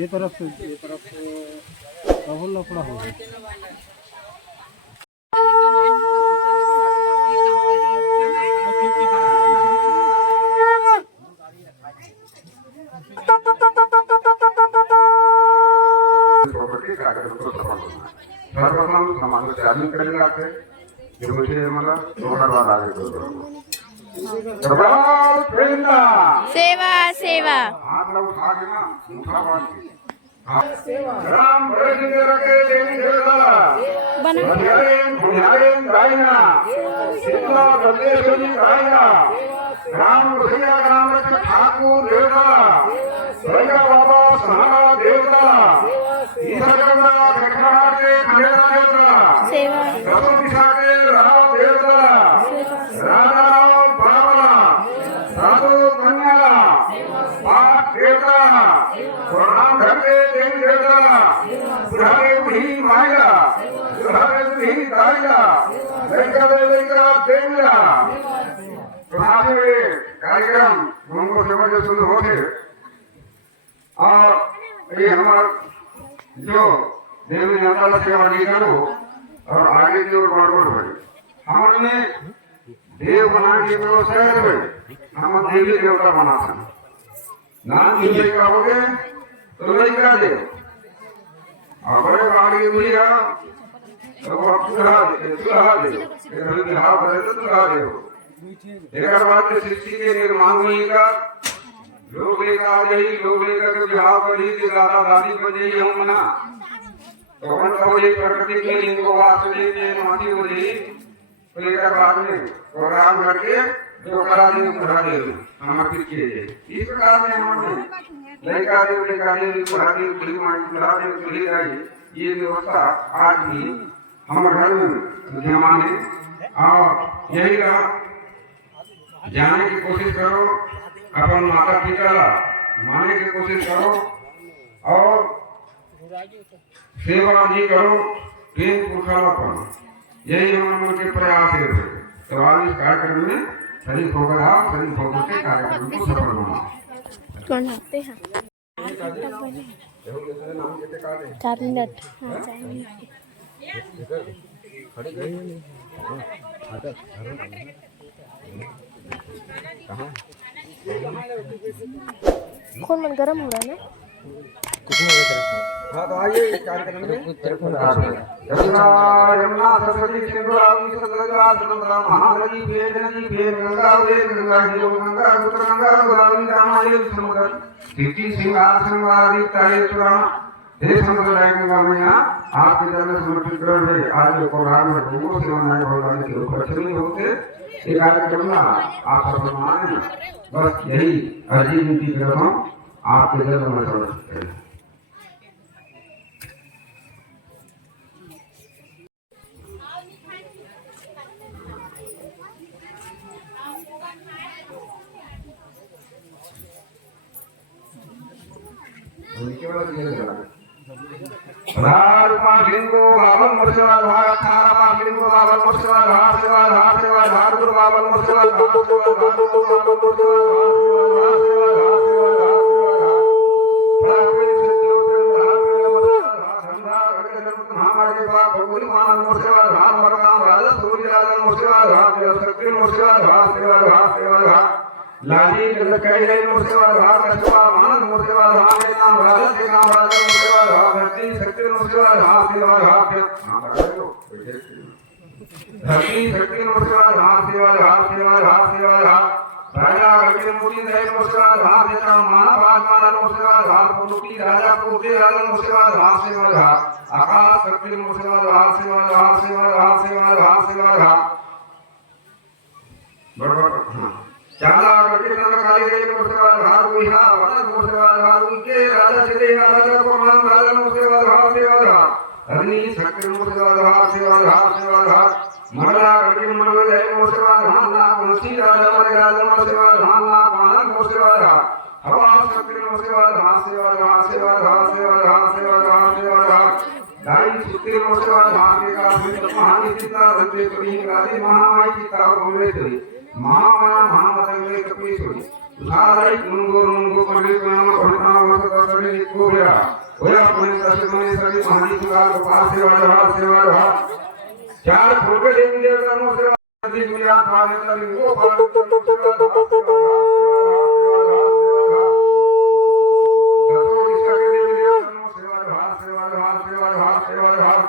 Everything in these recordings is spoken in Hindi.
ये तरफ से डबल लफड़ा हो गया। सर्वप्रथम समाज चार्जिंग करेगा जो मुझे मला 2000 आगे सेवा सेवा हाथ में उठा के ना मुठा बांध के राम भजन रखे देवी देवता बुझारें गायना सीता दंडेश्वरी गायना राम भैया राम रख ठाकुर देवता भैया बाबा सहारा देवता ईश्वरगंगा घटना के खंडेरा देवता सेवा गौ दिशा के राम देवता राजा राम बाबला साधु कन्या पाठ देवता प्रणाम करके देवी देवता सुधारे बुढ़ी माया सुधारे बुढ़ी दाया लेकर देविया कार्यक्रम मंगल सेवा जो शुरू हो गए और ये हमारे जो देवी देवता सेवा नहीं करो और आगे की ओर गड़बड़ हुई हमने देव बनाने की व्यवस्था है हम देवी देवता बनाते हैं नाम देवी का हो गए तो नहीं करा दे और बड़े बाड़ी हुई तो वो चुरा दे एक बात सृष्टि के निर्माण हुई का लोग लेकर यही लोग लेकर बिहार पढ़ी थी दादा दादी बजे हम ना तो उन कबूली प्रकृति के इनको वासुदेव ने माटी हो गई तो लेकर बाद में प्रोग्राम करके जो करा दे उठा दे समर्पित किए इस प्रकार में हमने लेकर दे उठा दे खुली माटी उठा दे खुली रही ये व्यवस्था आज भी हमारे घर में विद्यमान है और यही रहा जाने की कोशिश करो अपन माता पिता माने की कोशिश करो और सेवा जी करो प्रेम उठालापन यही हम के प्रयास है तो आज इस कार्यक्रम में शरीफ होकर आप शरीफ होकर के कार्यक्रम को सफल बनाओ कौन आते हैं 4 मिनट हाँ 4 मिनट खून मन गर्म हो रहा है ना कुछ नहीं हो रहा। हाँ तो आइए कार्यक्रम में यमुना सरस्वती सिंधु रावी सतलजा समुद्रा महानदी भेद नदी भेद गंगा वेद गंगा जीव गंगा पुत्र गंगा गोदावरी रामायण समुद्र सिद्धि सिंहासन वाली तारे चुराना हे समुदाय के गामिया आपके जन्म समर्पित कर दे आज प्रोग्राम में भूमो से बनाए भगवान के ऊपर नहीं होते ये कार्यक्रम ना आप सब मान बस यही अर्जी नीति करता हूं आपके जन्म में समर्पित करें लिंगो बाबल मुर्शिदाबाद भाग 18 लिंगो बाबल मुर्शिदाबाद भाग सेवा भाग गुरु बाबल मुर्शिदाबाद लाली कई मुर्शिदाबाद भाग रचवा मान मुर्शिदाबाद भाग नाम राजा के नाम राजा मुर्शिदाबाद भाग धरती शक्ति मुर्शिदाबाद भाग सेवा भाग धरती शक्ति मुर्शिदाबाद भाग सेवा भाग राजा गति मूर्ति दे मुर्शिदाबाद भाग देता माना भाग माना मुर्शिदाबाद भाग मूर्ति राजा पूर्ति राजा मुर्शिदाबाद भाग सेवा भाग आकाश शक्ति मुर्शिदाबाद भाग सेवा भाग बराबर चाला गति काली गई मुर्शिदाबाद भाग विहा वन मुर्शिदाबाद भाग के राजा श्री राजा को मान राजा मुर्शिदाबाद भाग सेवा भाग अग्नि शक्ति मुर्शिदाबाद भाग सेवा भाग मंगला गति मंगल जय मुर्शिदाबाद भाग ना मुर्शी राजा राजा मुर्शिदाबाद भाग ना मान मुर्शिदाबाद भाग हवा शक्ति मुर्शिदाबाद भाग सेवा भाग दाई शक्ति मुर्शिदाबाद भाग का महानी सीता धरती कभी गादी महामाई सीता भूमेश्वरी महामाया महामतंगे कपीश्वरी साराई कुंगो पड़े नाम घटना वंश तसरे को होया पुणे तस्मने सभी महानी का गोपाल सेवा चार फोटो देवी देवता नो सेवा दी दुनिया भाने तरी वो भाने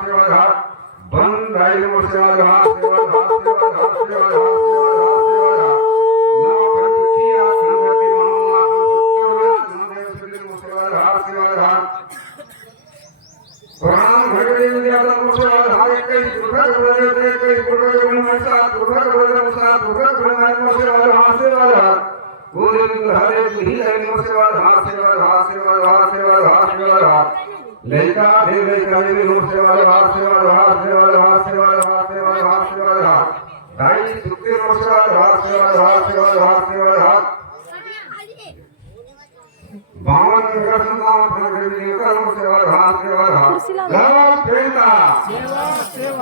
सेवा बंदाई नो सेवा प्रणाम भगवे विद्याधर मुसलाल हाय कई दुर्गा गुरुदेव कई गुरुदेव नमस्कार दुर्गा गुरुदेव नमस्कार दुर्गा गुरुदेव मुसलाल आशीर्वाद गोविंद हरे ही है मुसलाल आशीर्वाद लेका दे मुसलाल आशीर्वाद दाई सुखे मुसलाल आशीर्वाद बावन कृष्ण नाम भगवे देवता सेवा लाल प्रेता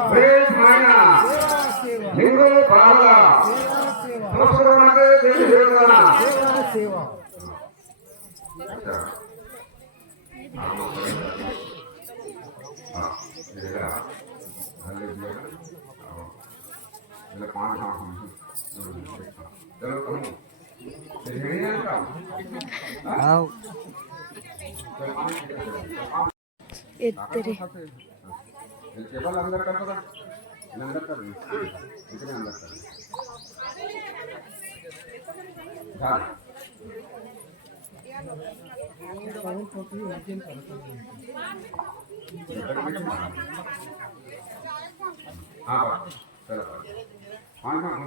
प्रेम मायना लिंगो बाला दूसरों के देवी देवता आओ इतरे केवल अंदर कर दो अंदर कर इतने अंदर कर हां हां चलो हां हां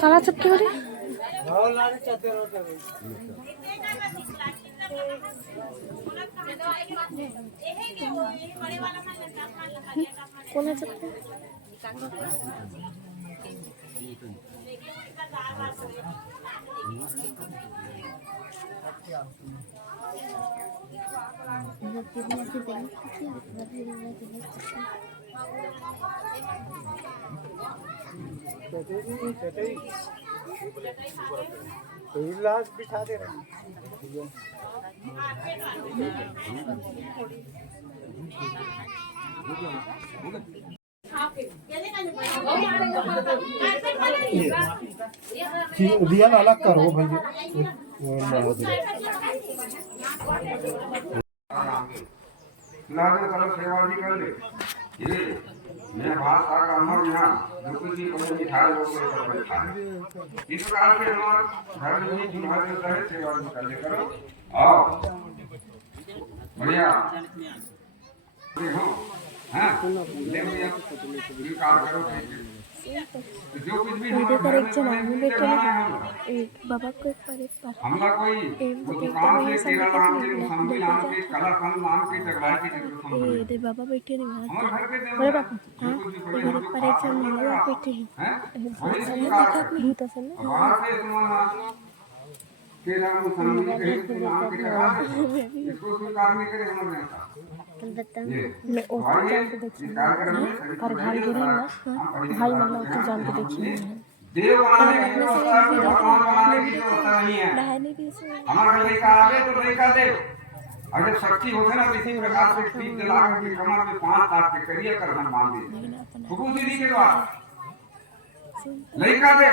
काला चपटी हो रही कौन है चपटी लाश बिठा दे रहा दिया अलग करो भैया लागे चलो सेवा भी कर ले ये मैं बात आकर अमर यहाँ जो कुछ भी कोई मिठाई लोग लेकर बैठा है इस प्रकार से हमारे घर में ही तुम्हारे तरह सेवा भी कर ले करो आओ बढ़िया देखो हाँ ले भैया ये काम करो जो कुछ भी वीडियो पर एक जना बेटे एक बाबा को एक पर हमला कोई दुकान से केरल नाम के मुसम्मी नाम के कला फल नाम के जगह के ये दे बाबा बैठे नहीं वहां हमारे घर के अरे बाबा हां ये घर पर एक जना लोग बैठे हैं भूत असल में वहां से तुम्हारा केरल मुसम्मी के नाम के जगह इसको स्वीकार नहीं करे हमारे मैं और जान के देखी और भाई गिरी ना भाई मतलब तो जान के देखी देव बनाने की व्यवस्था है भगवान बनाने की व्यवस्था नहीं है रहने की हमारा लड़का आवे तो लड़का दे अगर शक्ति होते ना किसी प्रकार से ठीक दिला के कमर में 5 लाख के करिए कर हम मान दे हुकुम दीदी के द्वारा लड़का दे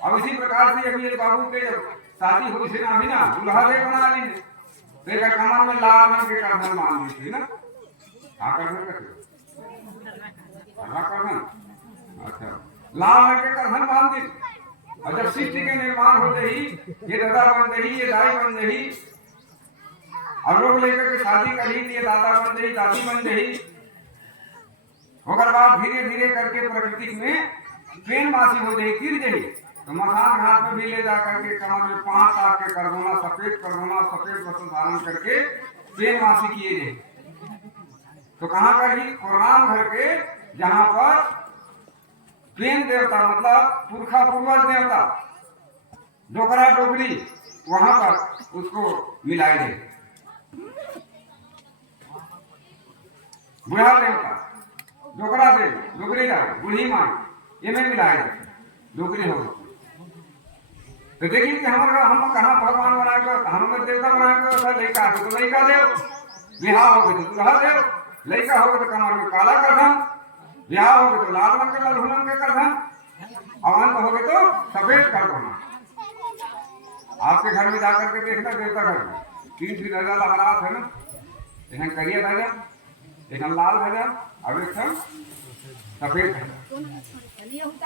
अब इसी प्रकार से अभी ये बाबू के शादी हुई थी ना अभी ना दुल्हा दे बना ली देखा कमर में लाल रंग के कर मान दी थी ना आकर कर अच्छा लाल रंग के करधन बांध दी। और जब सृष्टि के निर्माण होते ही ये दादा बन रही, ये दाई बन रही, और लोग लेकर के शादी करी, ये दादा बन रही, दादी बन रही। होकर बाद धीरे धीरे करके प्रकृति में पेन मासी हो जाए, गिर जाए, तो मसान घाट में भी ले जा करके कमर में 5 आग के कर दोना, सफेद वस्त्र धारण करके पेन मासी किए गए। तो कहाँ पर ही कुरान भर के जहाँ पर पेन देवता मतलब पुरखा पूर्वज देवता डोकरा डोगरी, वहां पर उसको मिलाए गए। बुढ़ा देवता डोकरा देव डोगरी राय बूढ़ी माई ये में मिलाए गए, डोगरी हो गई। तो देखिए कि हम कहाँ भगवान बनाए गए, हनुमत देवता बनाए गए, लड़का तो लड़का देव, बिहार हो गए तो दूल्हा देव, लड़का हो गए तो कमर में काला करधन, ब्याह हो गए तो लाल रंग के ललहुनम के करधन, और अंत हो गए तो सफेद कर देना। आपके घर में जाकर के देखना, देवता घर में 3 ध्वजा लहरा है ना, एक करिया ध्वजा, एक लाल ध्वजा और एक सफेद ध्वजा।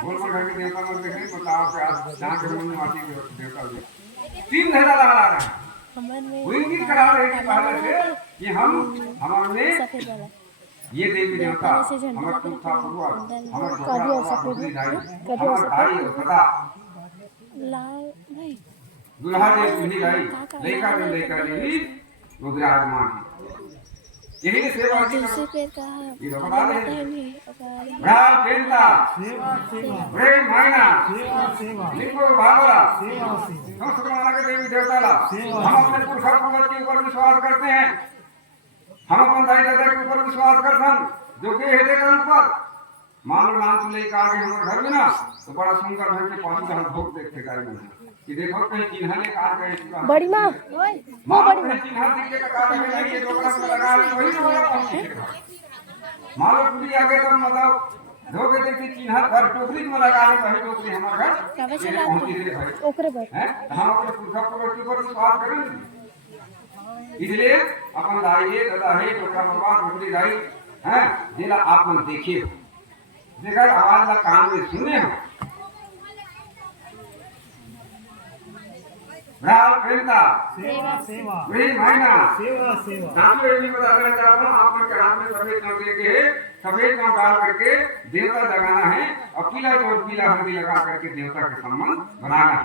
गोल गोल घर के देवता मन देखें तो ताव के आज जहाँ के मन में माटी के देवता हुए 3 ध्वजा लहरा रहे हैं। वो इंगित करा रहे हैं पहले से कि हम हमारे ये देवी देवता हमारे पुरखा पूर्वज हमारे भाई और सदा दुल्हा देव बुढ़ी गाई लड़का देवी वो विराजमान है। यही सेवा की ये बता रहे हैं ब्राह्मण देवता ब्रेन मायना लिंगो भावरा संस्कृत माना के देवी देवता ला हम अपने पुरखा पूर्वज के ऊपर विश्वास करते हैं, हम अपन दाई दादा के ऊपर विश्वास करते हैं जो के हेते के ऊपर मान लो नाम ले का आगे हमारे घर में ना तो बड़ा सुंदर घर के पास हम भोग देखते गाय में कि देखो कहीं चिन्ह ले का गए बड़ी मां मां बड़ी मां चिन्ह दिखे का काटे में नहीं ये डोकरा से लगा ले वही डोकरा पहुंचेगा। मान लो पूरी आगे तो मतलब धोके देखी चिन्ह पर टोकरी में लगा ले वही टोकरी हमारे घर पहुंची रे भाई ओकरे पर हैं हम अपने पुरखा पूर्वज के ऊपर विश्वास करें, इसलिए अपन दाई दादा है डोकरा बाबा डोकरी दाई हैं जिला आप मन देखिए देखा आवाज ला कान में सुने हो राल प्रेमता सेवा सेवा वही मायना सेवा सेवा सामने भी बताना चाहता हूँ आप के हाथ में सफेद नाम लेके सफेद नाम डाल करके देवता जगाना है और पीला हल्दी लगा करके देवता के सम्मान बनाना है।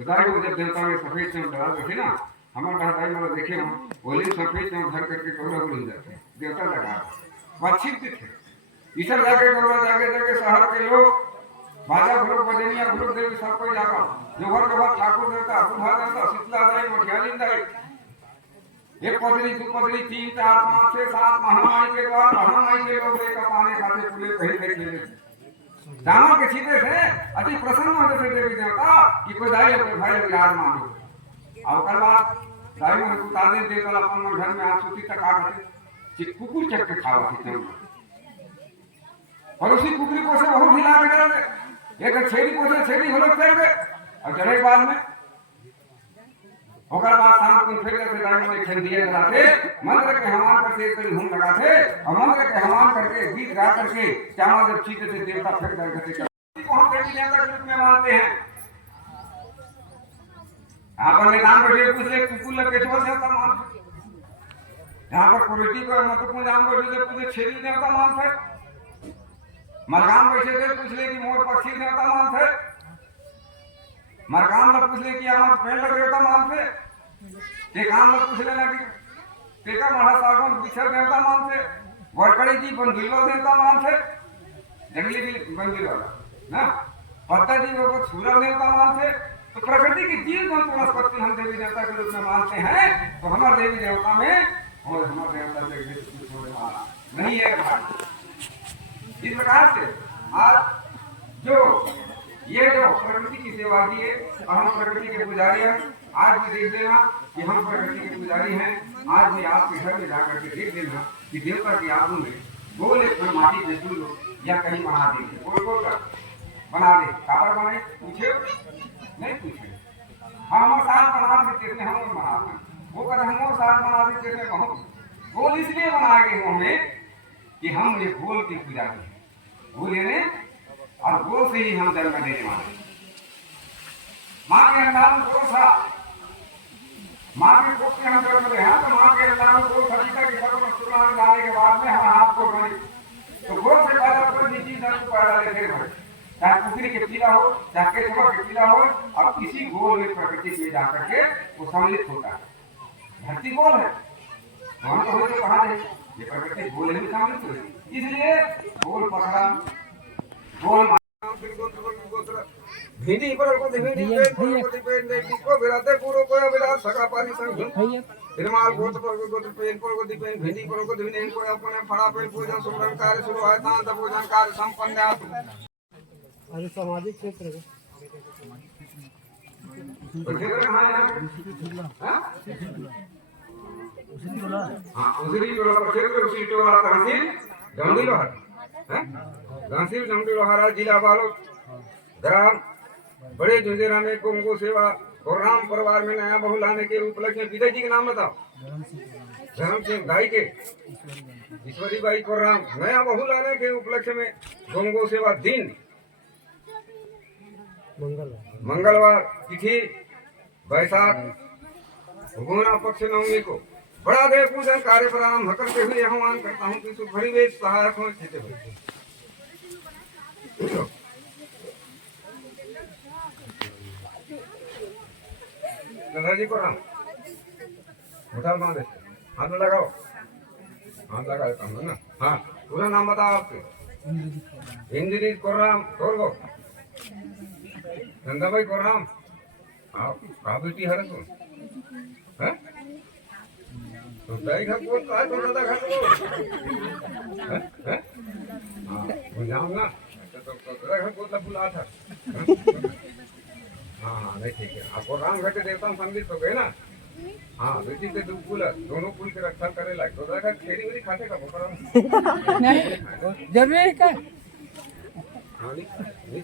बताइए वो जब देवता में सफेद नाम डाल रखे ना हमारे भाई मतलब देखे हम बोले सफेद नाम भर करके गौरव उड़ जाते देवता लगा अच्छी थे ईश्वर जाके गौरव जाके शहर के लोग बाजा भूलोग बजनिया भूलोग देवी सब कोई जागा जोहर के बाद ठाकुर देवता बुधा देवता शीतला दाई मठियाली दाई 1 पदरी 2 पदरी 3 4 5 6 7 महामाई के द्वार महामाई के लोग एक पाने खाते पूरे कहीं देख ले दानव के सीधे से अति प्रसन्न होते थे देवी देवता कि कोई दाई अपने भाई विराजमान हो और कर बाद दाई मन उतार दे देवता अपन घर में आसुती तक आ गए कुकुर चक के खावा थी और उसी कुकरी को से बहुत हिला के डरे एक छेड़ी को से छेड़ी होलो कर गए और चले बाद में होकर बाद शाम को फिर से दाई में खेल दिए लगाते मंत्र के हवन करके करी हम लगाते और मंत्र के हवन करके गीत गा करके चावल जब चीते से देवता फिर करके को हम देवी देवता के रूप में मानते हैं। आप मैदान बैठे कुछ ले कुकुर लग के छोड़ देवता मानते यहाँ पर कुरेटी को महत्वपूर्ण जान बैठे कुछ छेड़ी देवता मानते मरगाम बैठे थे पूछ ले कि मोर पक्षी देवता मानते मरगाम लोग पूछ ले कि हमारे पेड़ देवता मानते टेकाम लोग पूछ लेना कि टेका महासागन बिछर देवता मानते वरकड़ी जी बनगिलो देवता मानते जंगली भी बनगिलो ना पत्ता जी वो सूरज देवता मानते तो प्रकृति की जीव जंतु वनस्पति हम देवी देवता के रूप में मानते हैं तो हमारे देवी देवता में और हमारे देवता नहीं है इस प्रकार से आज जो ये जो प्रकृति की सेवा की है और हम प्रकृति के पुजारी हैं आज भी देख देना कि हम प्रकृति के पुजारी हैं। आज भी आपके घर में जाकर के देख देना कि देवता की आगू में गोल एक माटी के चूल्हो या कहीं बना देंगे गोल गोल कर बना दे काबर बनाए पूछे नहीं पूछे हम साल बना देते थे हम बनाते वो कर हम साल बना देते थे बहुत गोल इसलिए बनाए गए हमें कि हम ये गोल की पूजा की भूल यानी और गो से ही हम जन्म देने वाले। माँ के नाम गो था, माँ के कोख में हम जन्म ले हैं, तो माँ के नाम गो सरिता के कर्म सुनाने जाने के बाद में हम हाथ को बने, तो गो से पैदा कोई भी चीज हमको पैदा लेके बने, चाहे पुत्री के पीला हो, चाहे केचुआ के पीला हो, और इसी गोल में प्रकृति में जाकर के वो सम्मिलित होता है। धरती गोल है, वहां तो हमें कहा है ये प्रकृति गोल में सम्मिलित हुई, इसलिए गोल पकड़ा गोल भिंडी पर को भिंडी पे पेन को बिराते पूरो को बिरात सका पानी संग निर्माल गोत पर पेन को दिपेन भिंडी पर को भिंडी को अपने फड़ा पेन पूजा सुमरन कार्य शुरू है दान पूजन कार्य संपन्न आतु। अरे सामाजिक क्षेत्र है तो क्षेत्र कहां है? हां उसी टोला पर क्षेत्र उसी टोला तहसील जंगली लोहार है, तहसील जंगली लोहार जिला बालोद ग्राम बड़े जुंजेरा में गो सेवा और राम परिवार में नया बहू लाने के उपलक्ष्य में पिताजी के नाम बताओ। धर्म सिंह भाई के ईश्वरी बाई को राम नया बहू लाने के उपलक्ष्य में गो सेवा दिन मंगलवार तिथि बैसाख भगोना पक्ष नवमी को बड़ा देव पूजन कार्य प्रारंभ करते हुए आह्वान करता हूँ कि सुख भरी वे सहायक हो स्थित हो। जी को राम होटल बांधे हाथ लगाओ, हाथ लगा देता हूँ ना। हाँ पूरा नाम बताओ आपके? इंद्रजीत कोराम तोड़ो चंदाबाई कोराम आप बेटी हर तुम है तो दाई घर को काय तो नंदा घर को है हाँ वो जाऊँ ना तो तेरा घर को बुला था। हाँ नहीं ठीक है, आपको राम घाट देवता संगीत हो गए ना। हाँ बेटी से दो फूल दोनों फूल की रक्षा करे लायक तो देखा खेड़ी मेरी खाते का बोकर जरूर है क्या? हाँ नहीं खाते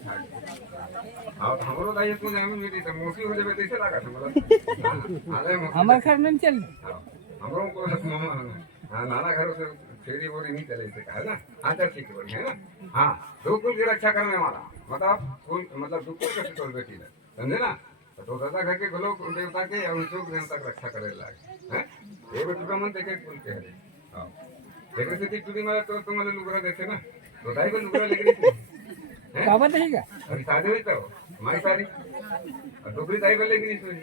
हाँ हमरो दाई तू जाए मेरी तो मोसी हो जाए कैसे लगा था मतलब हमारे घर में चल हमरो को हाँ नाना घरों से खेड़ी बोरी नहीं चले थे कहा ना। हाँ चल ठीक है ना। हाँ दो फूल की रक्षा करने वाला मतलब फूल मतलब दो फूल कैसे तोड़ बेटी है समझे ना। तो दादा घर के लोग देवता के और चौक जनता की रक्षा करे लागे हैं ये बेटा मन देखे फूल के है। हां देखे से टूटी में तो तुम्हारे लुगरा देखे ना तो दाई को लुगरा लेके हैं बाबा रहेगा अभी शादी हुई तो माई सारी और दूसरी दाई को लेके सोई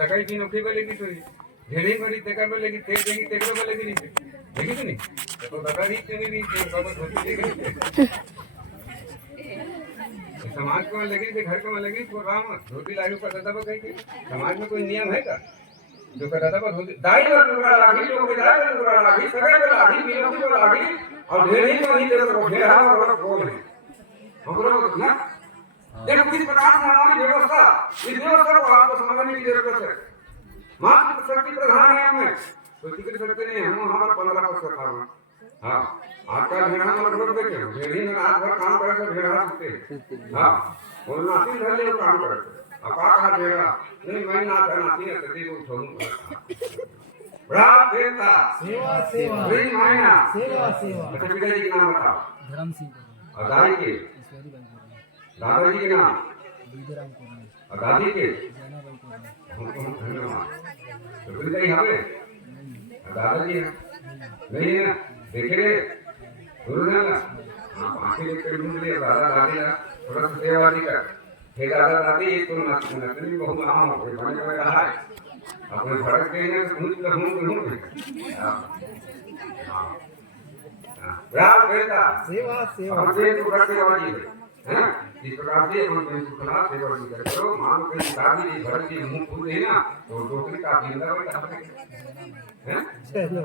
सगाई की नौकरी पे लेके सोई ढेड़ी मरी तेकर में लेके तेल देगी तेकर में लेके देखी तो नहीं तो दादा ही चली नहीं तो बाबा धोती लेके समाज को लगी थी घर को लगी तो राम धोती लाई ऊपर दादा पर कहीं समाज में कोई नियम है का जो का दादा पर धोती दाई और लुगड़ा लागी लोग के दाई और लुगड़ा लागी सगाई को लागी मिलों को लागी और ढेरी को नहीं तेरे को घेरा और बोल है हम लोग ना देखो किस प्रकार से हमारी व्यवस्था इस व्यवस्था को आपको समझने की जरूरत है। मात्र शक्ति प्रधान है हमें तो जिक्र करते नहीं हम हमारा 15% था। हाँ आपका भेड़ा लगभग देखे भेड़ी में रात भर काम करे तो भेड़ा सकते हाँ और नाती घर ले काम करते अपा का भेड़ा नहीं मैं ना करना थी कभी को छोड़ूंगा बड़ा देवता सेवा सेवा बड़ी मायना सेवा सेवा अच्छा पिताजी के नाम बताओ? धर्म सिंह और दादी के दादाजी के नाम और दादी के धन्यवाद तो पिताजी हमें दादाजी नहीं है देखे रे गुरुनाला आंखें लेकर ढूंढ लिया दादा दादी ना थोड़ा सा सेवा दी कर हे दादा दादी तो नतनी बहुत नाम हो गई बने में रहा है अपने सड़क के ने ढूंढ कर ढूंढ हां राम बेटा सेवा सेवा हमसे तो करते वाली है इस प्रकार से हम कोई सुखला सेवा की करे करो मान कोई दादी घर की मुंह फूल है ना तो डोकरी का अंदर में डाल है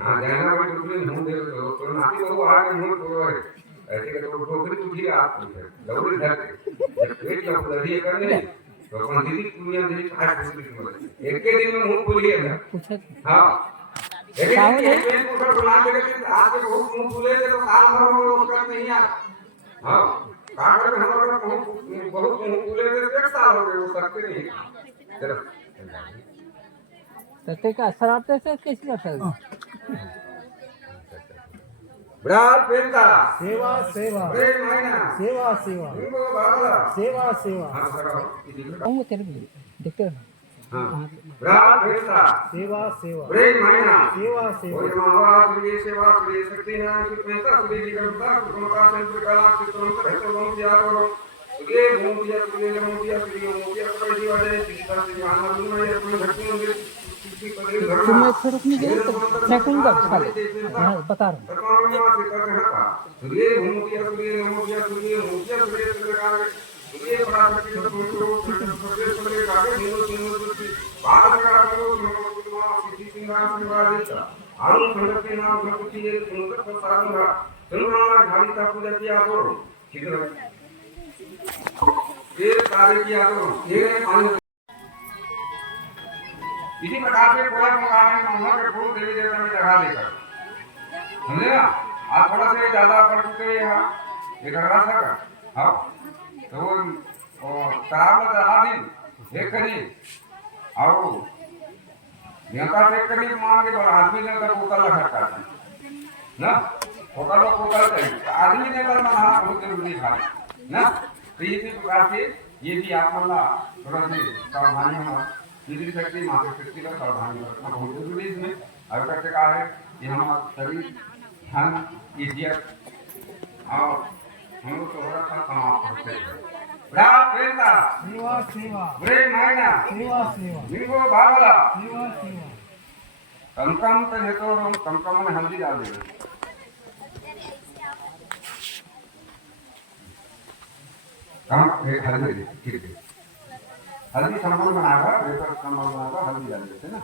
हां जाना वो डोकरी मुंह दे तो नाती वो आगे मुंह तो है ऐसे के तो डोकरी उठी आप लवड़ी धर के एक का लड़ी करने तो कौन दीदी दुनिया दे खाट एक के दिन में मुंह फूल गया हां एक पेन को बना के आगे बहुत मुंह फूले तो काम भर में उसका नहीं आ हां कागज हमारा बहुत फूले एक साल हो गए वो करते नहीं चलो सत्य का असर आते से कैसे असर ब्राल पेंता सेवा सेवा ब्रेक मायना सेवा सेवा इनको बाबा सेवा सेवा हाँ सर वो तेरे देखते हो हाँ ब्राल पेंता सेवा सेवा ब्रेक मायना सेवा सेवा और मावा सूर्य सेवा सूर्य शक्ति है सूर्य पेंता सूर्य की करता कुमका संत कला चित्रों से हेतु लोग दिया करो सूर्य मोतिया सूर्य पकड़ दिया जाए सीता से आना दूर है अपने भक्ति मंदिर तुम्हें फिर रुकने के सेकंड का बता रहा इसी प्रकार से कोई मकान में मोहर के फूल देवी देवता में चढ़ा देकर समझे ना आज थोड़ा से ज्यादा कर चुके हैं यहाँ ये करवा सका हाँ तो वो तालाब में चढ़ा दी एक करी और नेता से करी मान के बोला आदमी ने तो कोकल लखा ना कोकल चाहिए आदमी ने तो मना बहुत जरूरी था ना तो इसी प्रकार से ये भी आप मतलब थोड़ा सी सावधानी हो इसी शक्ति माता शक्ति का सावधानी रखना बहुत जरूरी है इसमें अब करके कहा है कि हम शरीर धन इज्जत और हम लोग थोड़ा सा समाप्त करते हैं ब्राह्मण प्रेता सेवा सेवा ब्रेक मायना सेवा सेवा निगो भागला सेवा सेवा कमकम पे है तो कमकम में हल्दी डाल देना कम हल्दी ठीक है हल्दी संबल बनाएगा वेपर संबल बनाएगा हल्दी डाल देते ना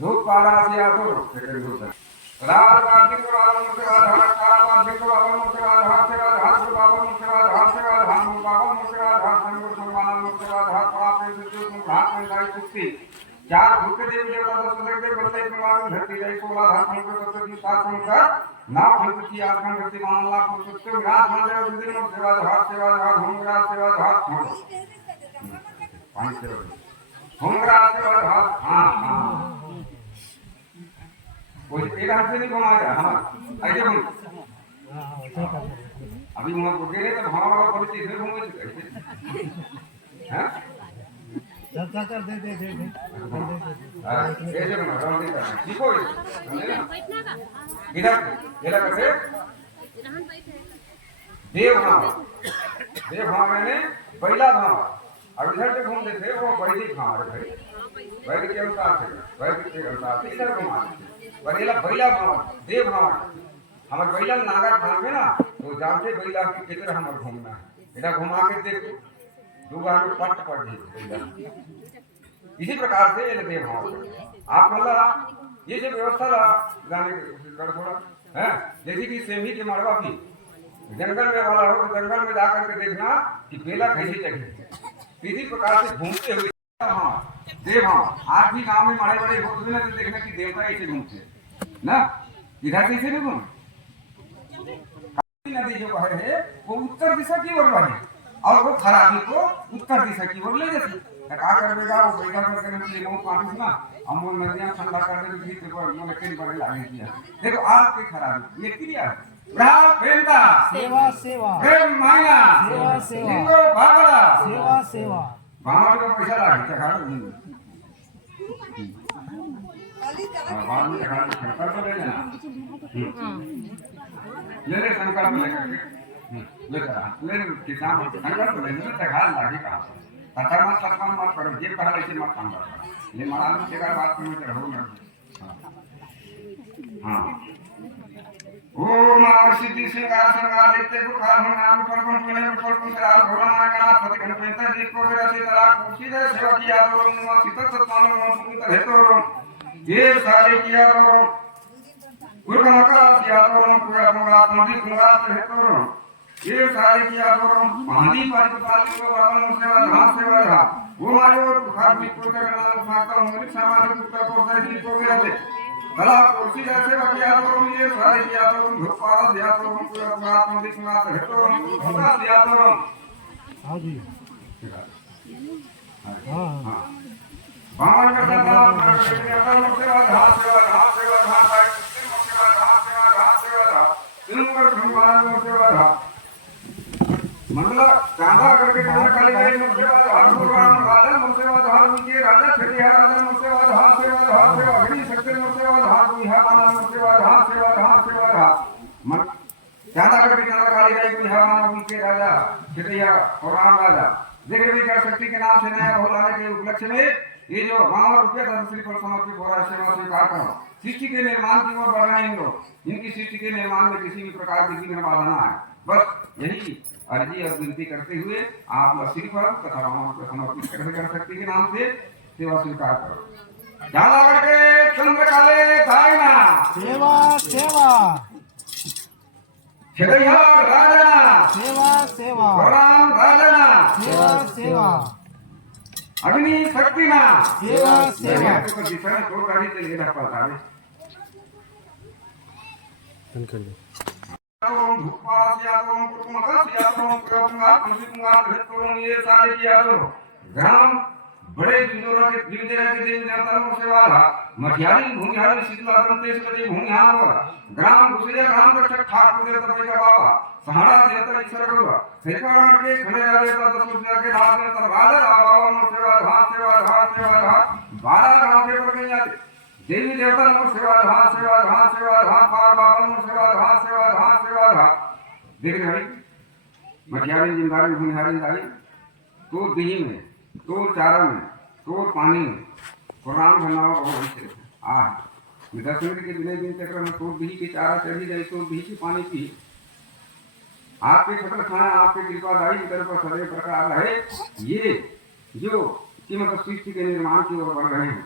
दूध पारा से आ तो सेकंड दूध लाल पार्टी को लाल मुझसे वाला हाथ काला पार्टी को लाल मुझसे वाला हाथ से वाला हाथ को बाबा मुझसे वाला हाथ से वाला हाथ को बाबा मुझसे वाला हाथ संग संगमाना मुझसे वाला हाथ पड़ा पे से तुम हाथ में गाय कुत्ती चार भूखे देवी देवता दस सकते बड़े प्रमाण धरती जाई को वाला हाथ में तो की साथ संकर ना भक्त की आत्मा गति मान ला को सत्य रात मान ले दिन में सेवा हाथ सेवा हाथ होमरा सेवा हाथ पांच सेवा होमरा सेवा हाथ हां हां वो एक हाथ से नहीं घुमाया हां ऐसे घूम अभी वहां को गए तो हमारा वाला पहुंचे इधर घूमे हैं चल दे ऐसे घुमा राउंड दे ठीक हो इधर ये लगा से देव भाव मैंने पहला भाव अब इधर से घूमते थे वो वैदिक भाव है वैदिक के अनुसार से वैदिक के अनुसार से इधर घुमा पहला भाव देव भाव हमारे बैला नागर भाग में ना तो जानते बैला की किधर हमारे घूमना है इधर घुमा के देखो दो बार में पट पड़ गई इसी प्रकार से ये देव भाव आप मतलब ये जो व्यवस्था जाने गड़बड़ा है जैसे कि सेमी के मरवा की जंगल में वाला हो तो जंगल में जाकर के देखना कि बेला कैसे चढ़े इसी प्रकार से घूमते हुए देव आज भी गांव में बड़े बड़े होते हैं तो देखना कि देवता ऐसे घूमते ना इधर कैसे नहीं घूम नदी जो है वो उत्तर दिशा की ओर बढ़े और वो खराबी को उत्तर दिशा की ओर ले जाती क्या करेगा वो बैठा करके नदी लोग पानी ना हम वो नदियां ठंडा करने की थी पर वो लेकिन बड़े लागे किया देखो आपकी खराबी ये क्रिया है ब्राह्मण प्रेता सेवा सेवा प्रेम माया सेवा सेवा निगो भागला सेवा सेवा बाहर को पैसा लागे चढ़ा बाहर में चढ़ा शंकर को ले लेना ले ले शंकर को लेकर ले किसान शंकर को लेने चढ़ा लागे कहाँ पत्थर मत सत्संग मत करो ये पहले ऐसे मत काम करो ये महाराज के बात में रहो ना हाँ ओम आशिति सिंगार लेते को खाल हम नाम पर कौन पुणे में पर कौन सराल घोड़ा मार का पति गणपति जी को मेरा से तलाक कुर्सी दे सेवा किया तो नुआ सीता सत्मान में सुनता है तो ये सारे किया तो गुरु का मकरा किया तो पूरा मंगला मंदिर मंगला है तो ये सारे किया तो पानी पर पाल को बाबा मुझसे वाला हाथ से वाला वो मारो बुखार भी को करना फाता मुझे सामान कुत्ता को दे दी को गया थे कला कुर्सी जैसे बकिया तो ये सारे किया तो धूपाल दिया तो पूरा बात मंदिर में आते है तो धूपा दिया तो हां जी हां हां भगवान का नाम करके अकल मुझसे वाला हाथ से वाला हाथ से वाला हाथ से वाला हाथ से वाला ज्यादा करके ज्यादा काली गाय को यहाँ उनके राजा छिटैया और राम राजा कर शक्ति के नाम से नया बहु लाने के उपलक्ष्य में ये जो 52 रुपये श्री फल समर्पित हो रहा है सेवा स्वीकार करो। सृष्टि के निर्माण की ओर बढ़ रहे हैं लोग। इनकी सृष्टि के निर्माण में किसी भी प्रकार की विघ्न बाधा ना है। बस यही अर्जी और विनती करते हुए आप श्री फल तथा राम को समर्पित कर शक्ति के नाम से सेवा स्वीकार करो। ज्यादा करके चंद्र काले दायना सेवा सेवा छिटैया राजा सेवा सेवा राम राजा सेवा सेवा अग्नि शक्ति ना सेवा सेवा तो दिशा को गाड़ी से ले रहा पड़ता है। ग्राम बड़े जुंदोरा के जुंदेरा के देव देवताओं से वाला मठियारी भूमिहारी शीतला दंतेश्वरी भूमिहार वाला ग्राम गुजरिया ग्राम रक्षक ठाकुर देवता का बाबा सहारा देवता ईश्वर गुरु सरकार के खड़े देवता दसुजा के नाम देवता राजा बाबा नो सेवा बारह ग्राम के पर जाते देवी देवता नो सेवा पार बाबा नो सेवा देख रहे मठियारी जिम्मेदारी भूमिहारी दाई तो दही में तो चारा में तो पानी में कुरान बनाओ और ऐसे दर्शन के विनय दिन चक्र में तो दही के चारा चढ़ी जाए तो दही के पानी पी आपके खतर खाना आपके कृपादायी इधर पर सदैव प्रकार रहे। ये जो कि मतलब सृष्टि के निर्माण की ओर बढ़ रहे हैं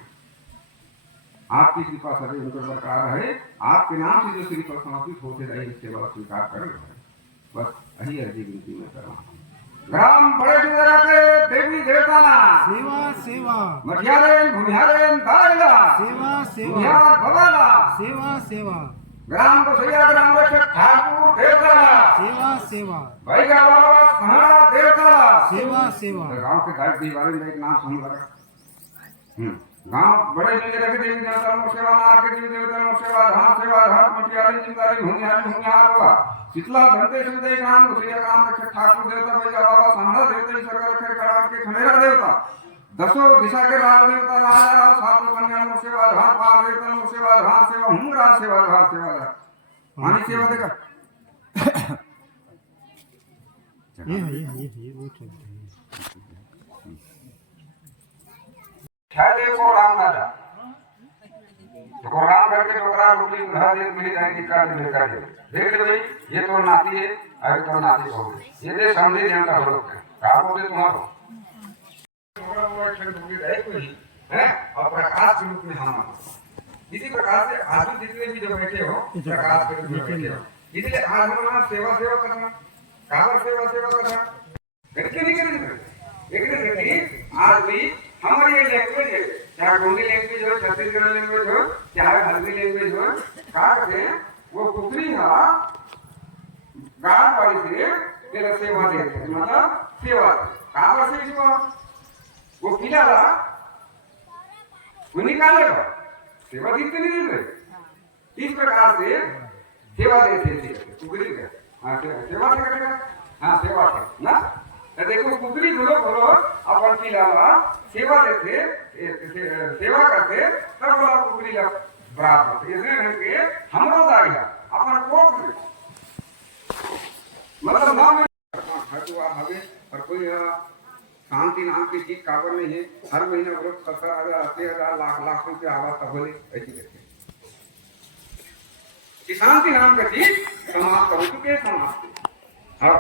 आपकी कृपा सदैव उनके बरकरार रहे। आपके नाम से जो श्री पर समर्पित होते रहे सेवा स्वीकार कर बस यही अर्जी विनती में कर रहा हूँ। ग्राम बड़े जुंदेरा के देवी देवता ना सेवा सेवा मठियारेन भूमिहारेन दायला सेवा सेवा भूमिहार भवाला सेवा सेवा ग्राम को सैया ग्राम रक्षक ठाकुर देवता ना सेवा सेवा भाई का बाबा सहारा देवता ना सेवा सेवा गांव के गाय दीवारे में एक नाम सुन रहा गांव बड़े जुंदेरा के देवी देवता नो सेवा नार के देवी देवता नो सेवा धार मठियारेन जिम्मेदारी भूमिहार होगा शीतला धरते सुनते ग्राम गुजरिया ग्राम रक्षक ठाकुर देवता भाई का बाबा सहारा देवता ईश्वर रक्षक कड़ा के खमेरा देवता दसों दिशा के राज देवता राजा सात कन्या नो सेवा धार पार देवता नो सेवा धार सेवा हुंगरा सेवा धार सेवा मानी सेवा देगा ये वो चलते हैं छाले को राम राजा तो राम करके टोकरा रोटी उठा दे मिली जाएगी का लेकर देख ले भाई ये तो नाती है अरे तो नाती हो गई ये दे समझे जनता हो लोग का बोले तुम्हारो थोड़ा वो एक डूबी रहे कोई है और प्रकाश के रूप में हम इसी प्रकार से आज जितने भी जो बैठे हो प्रकाश के रूप में बैठे हो इसलिए आज हमारा सेवा करना काबर सेवा करना करके नहीं करेंगे एक आज भी हमारी ये लैंग्वेज है चाहे गोंडी लैंग्वेज हो छत्तीसगढ़ लैंग्वेज हो चाहे हल्दी लैंग्वेज हो का करते वो कुकरी है गांव वाली से तेरा सेवा देते मतलब सेवा कहाँ से सेवा वो किला वो निकालेगा सेवा कितने नहीं देते इस प्रकार से सेवा देते थे कुकरी का हाँ सेवा से करेगा हाँ सेवा से ना तो देखो कुकरी बोलो अपन किला सेवा देते सेवा करते तब बोला कुकरी ला बराबर इसने करके हमरो दाइया अपना कोट में मतलब नाम हटुआ हवे और कोई शांति नाम की चीज काबर नहीं है हर महीना बोलो 70,000 80,000 लाख रुपये आवा तब बोले ऐसी करके कि शांति नाम का चीज समाप्त करो चुके समाप्त। हाँ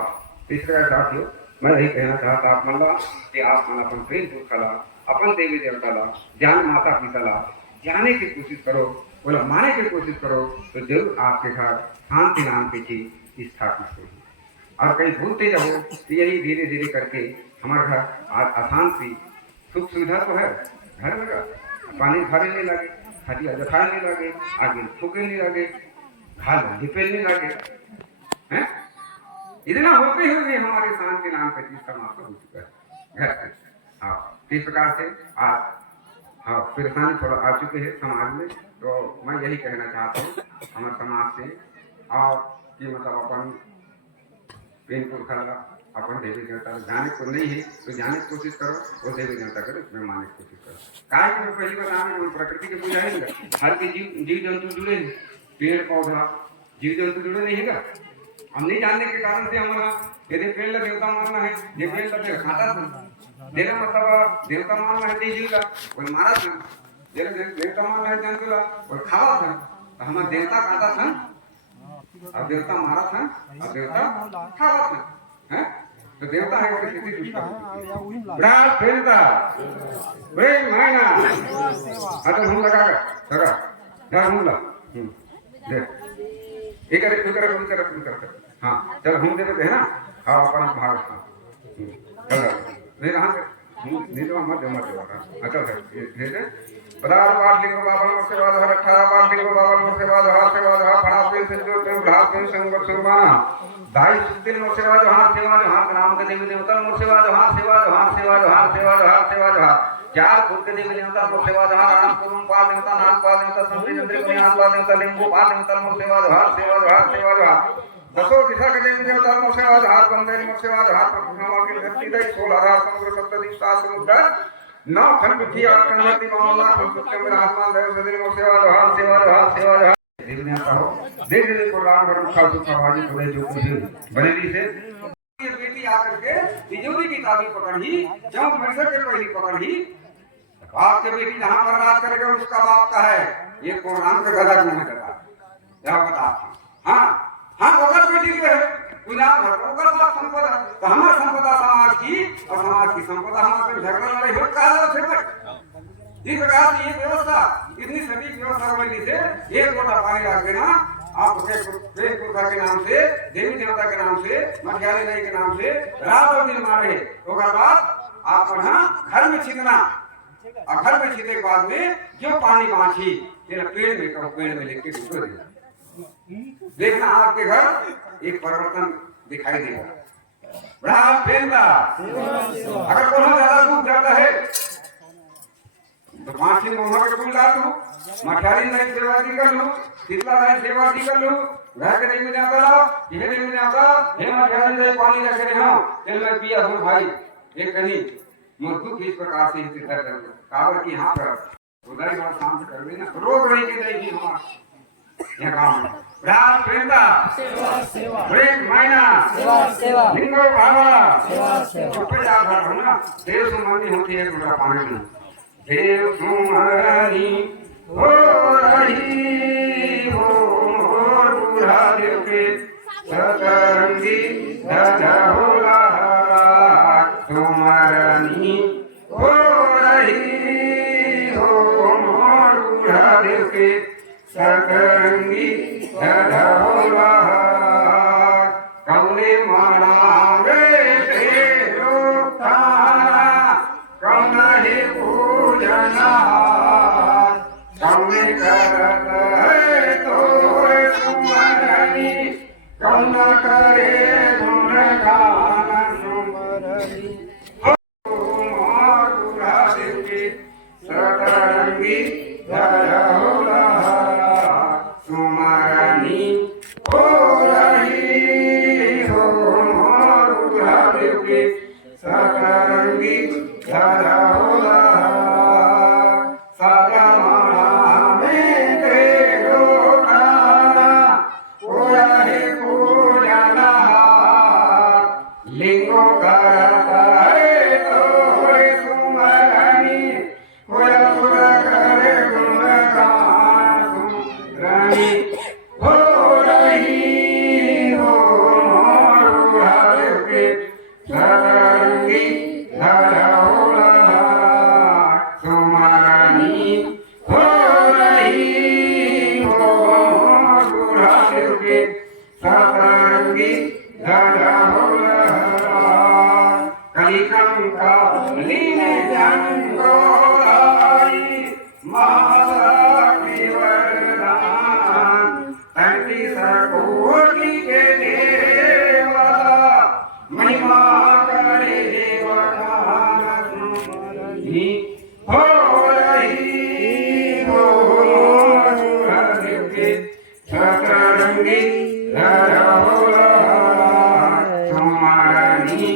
तीसरा साथियों मैं यही कहना चाहता आप मतलब कि आप मन अपन प्रेम पुरुष कला अपन देवी देवता ला ज्ञान माता पिता ला जाने की कोशिश करो बोला माने की कोशिश करो तो जरूर आपके घर शांति नाम की चीज स्थापित होगी। और कहीं भूलते जाओ तो यही धीरे धीरे करके हमारा घर आज अशांति सुख सुविधा तो है घर में पानी भरे नहीं लगे खटिया जठाने नहीं लगे आगे थूके नहीं लगे घाल ढिपेलने लगे हैं इतना होते हुए हमारे शांति नाम का चीज समाप्त हो चुका है घर से। हाँ इस प्रकार से आज हाँ परेशानी थोड़ा आ चुके हैं समाज में तो मैं यही कहना चाहता हूँ हमारे समाज से और कि मतलब अपन प्रेम पुरखा अपन देवी देवता जाने को नहीं है तो जाने की कोशिश करो, वो देवी देवता करो इसमें मानने की कोशिश करो। काय को पहली बार नाम प्रकृति के पूजा है ना, हर की जीव जंतु जुड़े हैं, पेड़ पौधा जीव जंतु जुड़े नहीं है का, हम नहीं जानने के कारण से हमारा यदि पेड़ ला देवता मानना है, ये पेड़ ला खाता था देना मतलब देवता मानना है जीव का कोई मारा था, देवता मानना है जंतु का कोई खावा था, तो हमारा देवता खाता था, अब देवता मारा था, अब देवता खावा था, हैं? तो देवता है कि किसी दुष्ट ब्राह्मण देवता ब्रेन मायना अतः हम लगा कर हम ला दे एक कर हाँ चल हम दे देते हैं ना, हाँ अपना भाग चल नहीं रहा नहीं तो मत अच्छा है पदार्थ पाठ लिखो बाबा से बाद हर 18 पाठ लिखो बाबा से बाद हर से बाद हर फड़ा पे से जो घास पे संग सुरमाना दाई दिन मोर से बाद हर नाम के देवी देवता मोर से बाद हर चार फुट के देवी देवता मोर से बाद हर नाम कुरुम पाल देवता नाम पाल देवता संति चंद्र को नाम पाल देवता लिंगो पाल देवता मोर से बाद हर दसों दिशा के देवी देवता मोर से बाद हर बंदे मोर से बाद हर प्रभु के धरती दई 16 समुद्र सप्तदिश समुद्र नौ खंड पृथ्वी और कंधरती मामला संस्कृत में आसमान देव सदिन मोर से बाद हर देवी देवता हो देख दे को राम गरम खा सुखा भाजी थोड़े जो कुछ बनेली से ये बेटी आकर के तिजोरी की चाबी पकड़ी, जब मरसर के पहली पकड़ी, बाप के बेटी जहां पर राज करेगा उसका बाप का है, ये कोरान का गलत नहीं करता क्या बता। हाँ अगर बेटी के गुलाम है अगर बाप संपदा तो हमारा संपदा समाज की और समाज की संपदा हमारे झगड़ा लड़ाई हो कहा फिर इस प्रकार से ये व्यवस्था इतनी सटीक व्यवस्था बनने से एक लोटा पानी रख देना आप प्रेम पुरखा के नाम से देवी देवता के नाम से मध्यालय नई के नाम से रात और दिन मारे तो बाद आप घर में छिदना और घर में छिदने के बाद में जो पानी बांची तेरा पेड़ में लेके डूबो देखना आपके घर एक परिवर्तन दिखाई देगा। बड़ा फेंदा अगर कोनो ज्यादा दूध ज्यादा है तो 5 दिन मोहर के फूल डाल दो, मठारी नहीं सेवा दी कर लो, शीतला नहीं सेवा दी कर लो, घर के नहीं जाता लो, ये नहीं जाता, हे मठारी नहीं पानी रख रहे हो, चल मैं पिया हूँ भाई, एक कहीं मजदूर किस प्रकार से इसे कर रहे हो, काबर की यहाँ पर उधर और शांत कर देना, रोग नहीं की जाएगी हमारा यह काम है। रात प्रेंदा प्रेम मायना लिंगो भावा ऊपर जा रहा है ना, देव सुमरनी होती है दूसरा पानी में देव सुमरनी हो रही हो बुढ़ा देव के सतरंगी धजा होला सुमरनी हो रही हो बुढ़ा देव के सतरंगी धजा होला कौने मानावे तेरो तारा कौना ही पूजना कौने करत है तोरे सुमरनी कौना करे गुणगान सुमरनी बुढ़ा देव की सतरंगी धजा होला सुमरनी हो रही हो बुढ़ा देव की सतरंगी धजा होला सदा माना में तेरो तारा पूरा ही पूजना लिंगो करता है तोरे सुमरनी पूरा पूरा करे गुणगान सुमरनी हो रही हो बुढ़ा देव के सतरंगी धजा होला सुमरनी हो रही हो बुढ़ा देव के सतरंगी धजा होला कलिकम का लीने जंगोलाई महारानी वरदान 35 कोटि के देवा महिमा करे वरदान सुमरनी हो रही हो बुढ़ा देव के सतरंगी धजा होला सुमरनी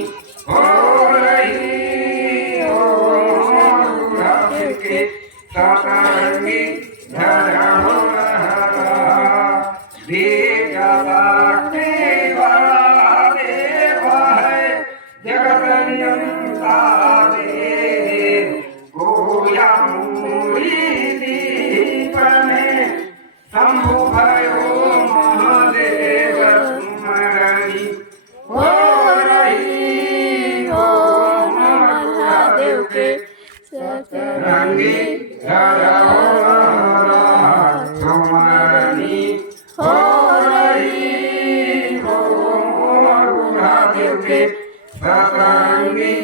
भयो महादेव सुमरनी हो रही हो महादेव के रंगी सुमरनी हो रही हो महादेव के सतरंगी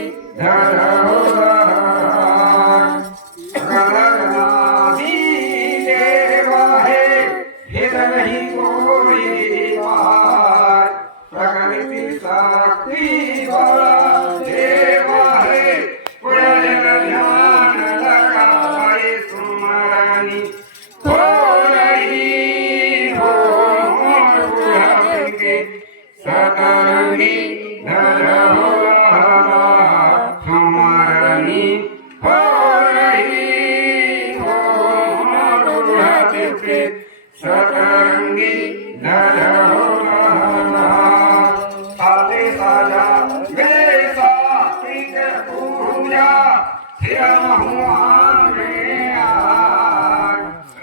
सतरंगी सुमरनी हो रही हो महादेव के सतरंगी आले साजा वैसा सिंह पूजा सिर हुआ में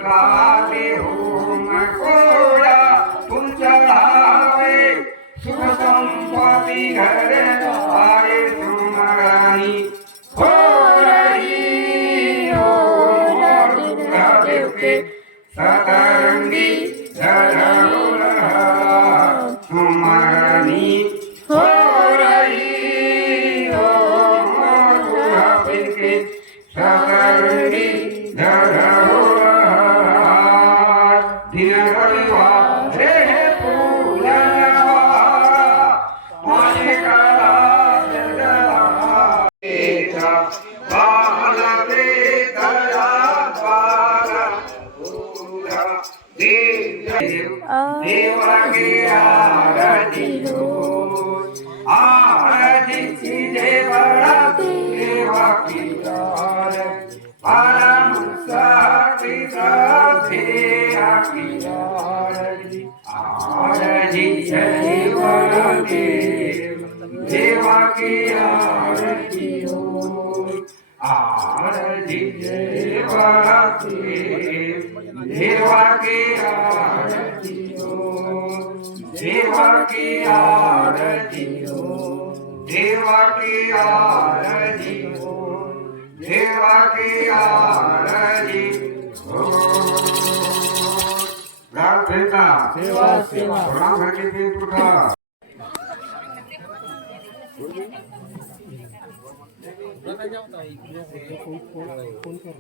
राते होम कोया तुम चढ़ावे सुख संपत्ति घर आए सुमरनी हो रही हो महादेव के सतरंगी सुमरनी हो रही हो महादेव के सतरंगी दिन रविवार रे देवा के आरती हो आरती देवरा देवा की आरती परम शक्ति साथे आकी आरती आरती देवरा के देवा की आरती हो आरती देवरा के देवा की आरती हो देवा की आरती हो देवा की आरती हो देवा की आरती हो गाल फेंका सेवा सेवा प्रणाम करके पेट उठा फोन कर